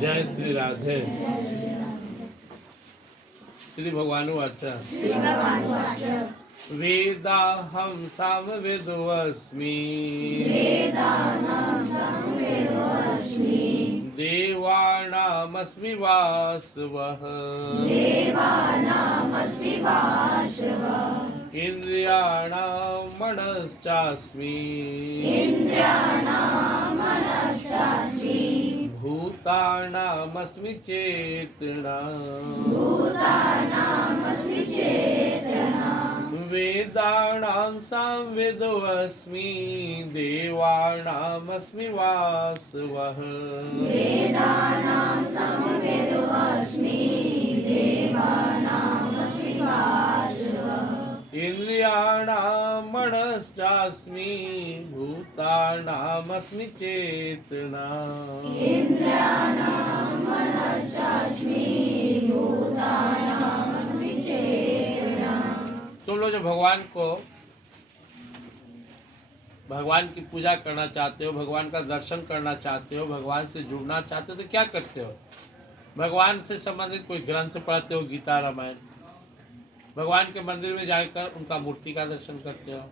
जय श्री राधे। श्री भगवानुवाच वेदाहं सामवेदो अस्मि देवानामस्मि वासवः इन्द्रियाणां मनश्चास्मि भूतानामस्मि चेतना वेदानां संवेदो अस्मि देवानामस्मि वासवः इंद्रियाणां मनश्चास्मि भूतानामस्मि चेतना। तुम लोग जो भगवान की पूजा करना चाहते हो, भगवान का दर्शन करना चाहते हो, भगवान से जुड़ना चाहते हो तो क्या करते हो? भगवान से संबंधित कोई ग्रंथ पढ़ते हो, गीता रामायण, भगवान के मंदिर में जाकर उनका मूर्ति का दर्शन करते हो,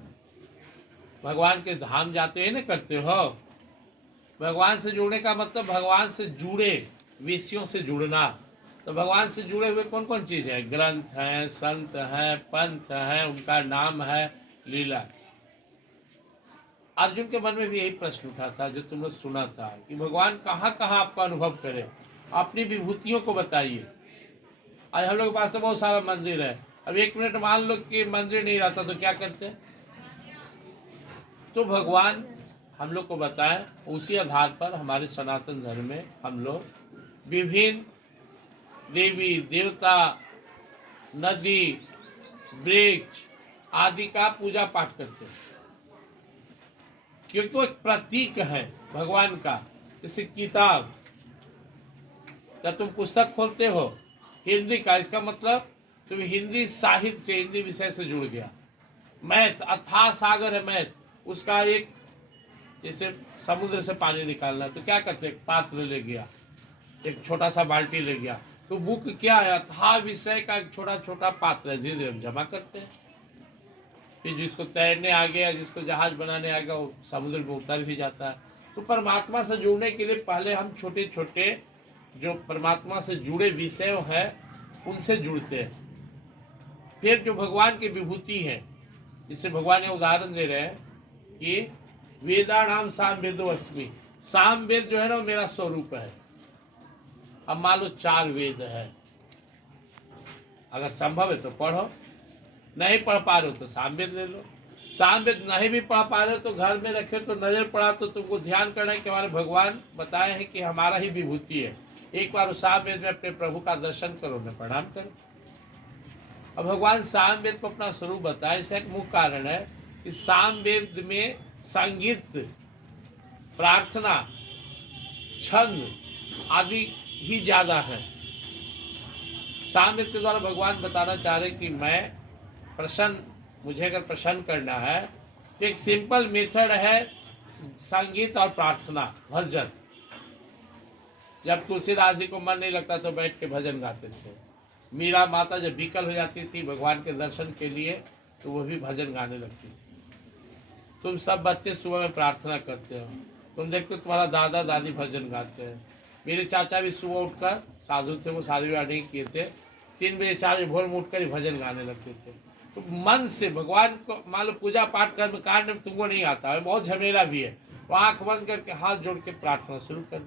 भगवान के धाम जाते हो ना करते हो। भगवान से जुड़ने का मतलब भगवान से जुड़े विषयों से जुड़ना। तो भगवान से जुड़े हुए कौन कौन चीज है? ग्रंथ है, संत है, पंथ है, उनका नाम है, लीला। अर्जुन के मन में भी यही प्रश्न उठा था जो तुमने सुना था कि भगवान कहाँ कहाँ आपका अनुभव करें, अपनी विभूतियों को बताइए। आज हम लोग के पास तो बहुत सारा मंदिर है, अब एक मिनट मान लो कि मंदिर नहीं रहता तो क्या करते? तो भगवान हम लोग को बताएं, उसी आधार पर हमारे सनातन धर्म में हम लोग विभिन्न देवी देवता, नदी, वृक्ष आदि का पूजा पाठ करते हैं, क्योंकि वो एक प्रतीक है भगवान का। जैसे किताब, जब तुम पुस्तक खोलते हो हिंदी का, इसका मतलब तुम हिंदी साहित्य से, हिंदी विषय से जुड़ गया। मैथ, अथाह सागर है मैथ, उसका एक जैसे समुद्र से पानी निकालना, तो क्या करते? एक पात्र ले गया, एक छोटा सा बाल्टी ले गया, तो बुक क्या है? अथाह विषय का एक छोटा छोटा पात्र है, धीरे धीरे हम जमा करते हैं। फिर जिसको तैरने आ गया, जिसको जहाज बनाने आ गया, वो समुद्र में उतर भी जाता है। तो परमात्मा से जुड़ने के लिए पहले हम छोटे छोटे जो परमात्मा से जुड़े विषय है उनसे जुड़ते हैं। फिर जो भगवान की विभूति है, जिससे भगवान ने उदाहरण दे रहे हैं कि वेदानाम सामवेदो अस्मि, सामवेद जो है ना मेरा स्वरूप है। अब मान लो 4 वेद है, अगर संभव है तो पढ़ो, नहीं पढ़ पा रहे हो तो सामवेद ले लो। सामवेद नहीं भी पढ़ पा रहे हो तो घर में रखे तो नजर पड़ा तो तुमको ध्यान करना है कि हमारे भगवान बताए हैं कि हमारा ही विभूति है। एक बार उस सामवेद में अपने प्रभु का दर्शन करो, उन्हें प्रणाम करो। अब भगवान सामवेद को अपना स्वरूप बताए, इसका एक मुख्य कारण है कि सामवेद में संगीत, प्रार्थना, छंद आदि ही ज्यादा है। सामवेद के द्वारा भगवान बताना चाह रहे कि मुझे अगर प्रसन्न करना है तो एक सिंपल मेथड है संगीत और प्रार्थना, भजन। जब तुलसीदास जी को मन नहीं लगता तो बैठ के भजन गाते थे। मीरा माता जब विकल हो जाती थी भगवान के दर्शन के लिए तो वो भी भजन गाने लगती थी। तुम सब बच्चे सुबह में प्रार्थना करते हो, तुम देखते हो तुम्हारा दादा दादी भजन गाते हैं। मेरे चाचा भी सुबह उठकर, साधु थे वो, शादी विवाह नहीं किए थे, 3 बजे 4 बजे भोर में उठकर ही भजन गाने लगते थे। तो मन से भगवान को, मान लो पूजा पाठ कर्म कांड में तुमको नहीं आता है, बहुत झमेला भी है, तो आँख बंद करके हाथ जोड़ के प्रार्थना शुरू कर।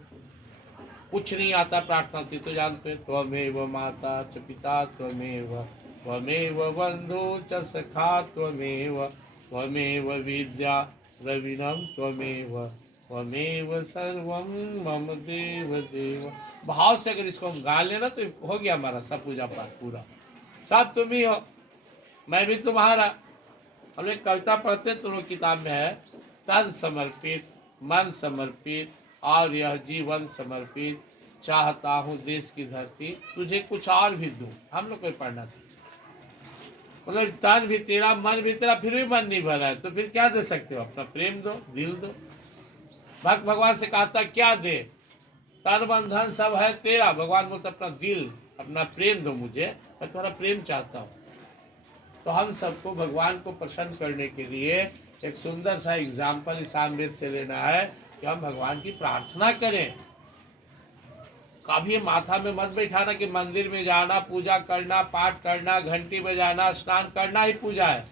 कुछ नहीं आता प्रार्थना थी तो जानते, त्वमेव माता च पिता त्वमेव, त्वमेव बंधु च सखा त्वमेव, त्वमेव विद्या द्रविणम त्वमेव, त्वमेव सर्वम मम देव देव। भाव से अगर इसको हम गा लेना तो हो गया हमारा सब पूजा पाठ पूरा। सब तुम ही हो, मैं भी तुम्हारा। हम लोग कविता पढ़ते हैं तो लोग किताब में है, तन समर्पित, मन समर्पित और यह जीवन समर्पित, चाहता हूँ देश की धरती तुझे कुछ और भी दूं। हम लोग को पढ़ना था, मतलब तन भी तेरा, मन भी तेरा, फिर भी मन नहीं भरा है तो फिर क्या दे सकते हो? अपना प्रेम दो, दिल दो। भक्त भगवान से कहता क्या दे? तन मन धन सब है तेरा। भगवान बोलते अपना दिल, अपना प्रेम दो मुझे, मैं तुम्हारा प्रेम चाहता हूँ। तो हम सबको भगवान को प्रसन्न करने के लिए एक सुंदर सा एग्जाम्पल इस सामवेद से लेना है कि हम भगवान की प्रार्थना करें। कभी माथा में मत बैठाना कि मंदिर में जाना, पूजा करना, पाठ करना, घंटी बजाना, स्नान करना ही पूजा है।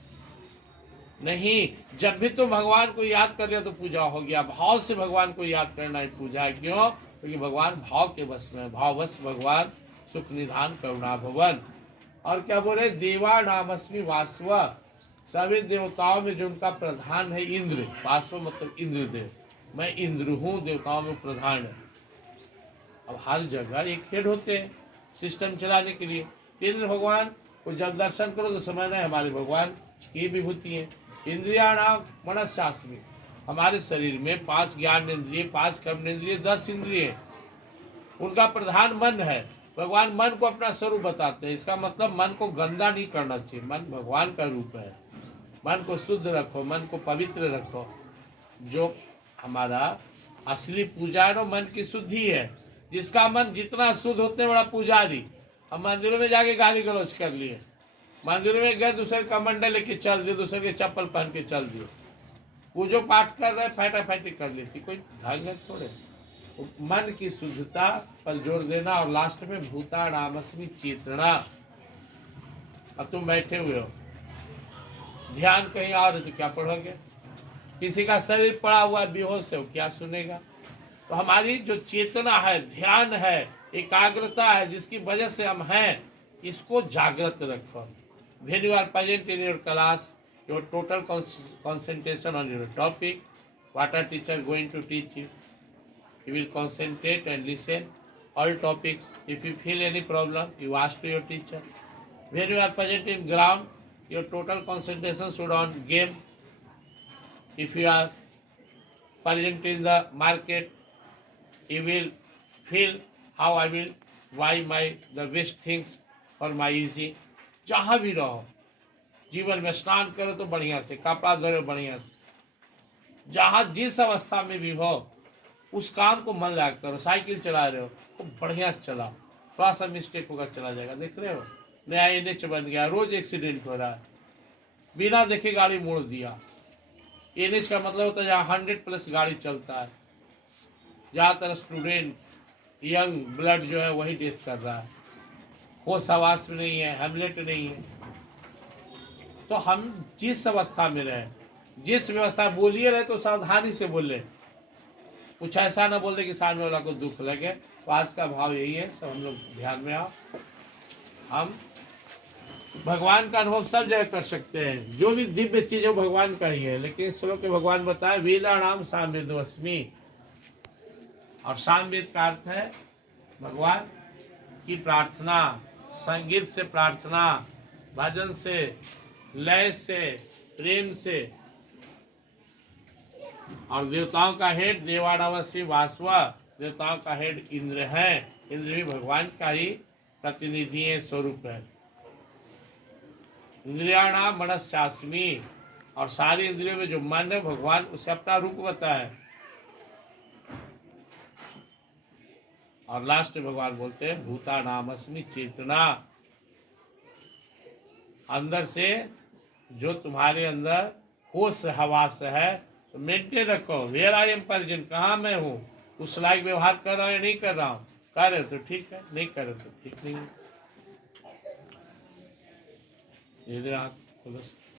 नहीं, जब भी तुम भगवान को याद कर लिया तो पूजा हो गया। भाव से भगवान को याद करना ही पूजा है। क्यों? क्योंकि भगवान भाव के वश में, भाववश भगवान सुख निधान करुणा भवन। और क्या बोले? देवा नामस्मि वासव, सभी देवताओं में जो उनका प्रधान है इंद्र। वासव मतलब इंद्रदेव, मैं इंद्र हूँ, देवताओं में प्रधान है। अब हर जगह एक हेड होते हैं सिस्टम चलाने के लिए। इंद्र भगवान को जब दर्शन करो तो समझना है हमारे भगवान की विभूति है। इंद्रिया नाम मनस्सास्मि, हमारे शरीर में 5 ज्ञान इंद्रिय, 5 कर्म इंद्रिय, 10 इंद्रिय, उनका प्रधान मन है। भगवान मन को अपना स्वरूप बताते हैं। इसका मतलब मन को गंदा नहीं करना चाहिए। मन भगवान का रूप है। मन को शुद्ध रखो, मन को पवित्र रखो। जो हमारा असली पूजा है ना, मन की शुद्धि है। जिसका मन जितना शुद्ध होते बड़ा पुजारी। हम मंदिरों में जाके गाली गलौज कर लिए, मंदिरों में गए दूसरे का मंडल लेके चल दिए, दूसरे के चप्पल पहन के चल दिए, पूजो पाठ कर रहे फैटा फैटी कर लेती, कोई ढंग है थोड़े। मन की शुद्धता पर जोर देना। और लास्ट में भूता नामस्मि चेतना। अब तुम बैठे हुए हो, ध्यान कहीं और है तो क्या पढ़ोगे? किसी का शरीर पड़ा हुआ बेहोश है, वो क्या सुनेगा? तो हमारी जो चेतना है, ध्यान है, एकाग्रता है, जिसकी वजह से हम हैं, इसको जागृत रखो। When you are present in your class, your total concentration on your topic, what a teacher going to teach you. You will concentrate and listen all topics. If you feel any problem, you ask to your teacher. When you are present in ground, your total concentration should on game. If you are present in the market, you will feel how I will buy the best things for my easy. जहाँ भी रहो जीवन में, स्नान करो तो बढ़िया से, कपड़ा धो बढ़िया से, जहाँ जिस अवस्था में भी हो उस काम को मन लगा करो। साइकिल चला रहे हो तो बढ़िया से चलाओ, थोड़ा सा मिस्टेक होगा चला जाएगा। देख रहे हो नया एनएच बन गया, रोज एक्सीडेंट हो रहा है, बिना देखे गाड़ी मोड़ दिया। एनएच का मतलब होता है जहाँ 100+ गाड़ी चलता है। ज़्यादातर स्टूडेंट, यंग ब्लड जो है वही डेथ कर रहा है, होश हवास में नहीं है, हेमलेट नहीं है। तो हम जिस अवस्था में रहे, जिस व्यवस्था बोलिए रहे तो सावधानी से बोले, कुछ ऐसा ना बोल दे कि सामने वाला को दुख लगे। तो आज का भाव यही है, सब हम लोग ध्यान में आओ। हम भगवान का अनुभव सब जगह कर सकते हैं, जो भी दिव्य चीज है भगवान का ही है। लेकिन इस श्लोक के भगवान बताए वेदानाम सामवेदोऽस्मि, और सामवेद का अर्थ है भगवान की प्रार्थना, संगीत से प्रार्थना, भजन से, लय से, प्रेम से। और देवताओं का हेड देवानामस्मि वासव, देवताओं का हेड इंद्र है। इंद्र भी भगवान का ही प्रतिनिधि है, स्वरूप है। इंद्रियाणाम मनश्चास्मि, और सारी इंद्रियों में जो मन है भगवान उसे अपना रूप बताया। और लास्ट में भगवान बोलते हैं भूता नामस्मि चेतना, अंदर से जो तुम्हारे अंदर होश हवास है तो मेंटेन रखो। वेयर आई एम प्रेजेंट, कहाँ मैं हूँ, उस लायक व्यवहार कर रहा हूँ या नहीं कर रहा हूँ। कर रहे तो ठीक है, नहीं कर रहे तो ठीक नहीं है।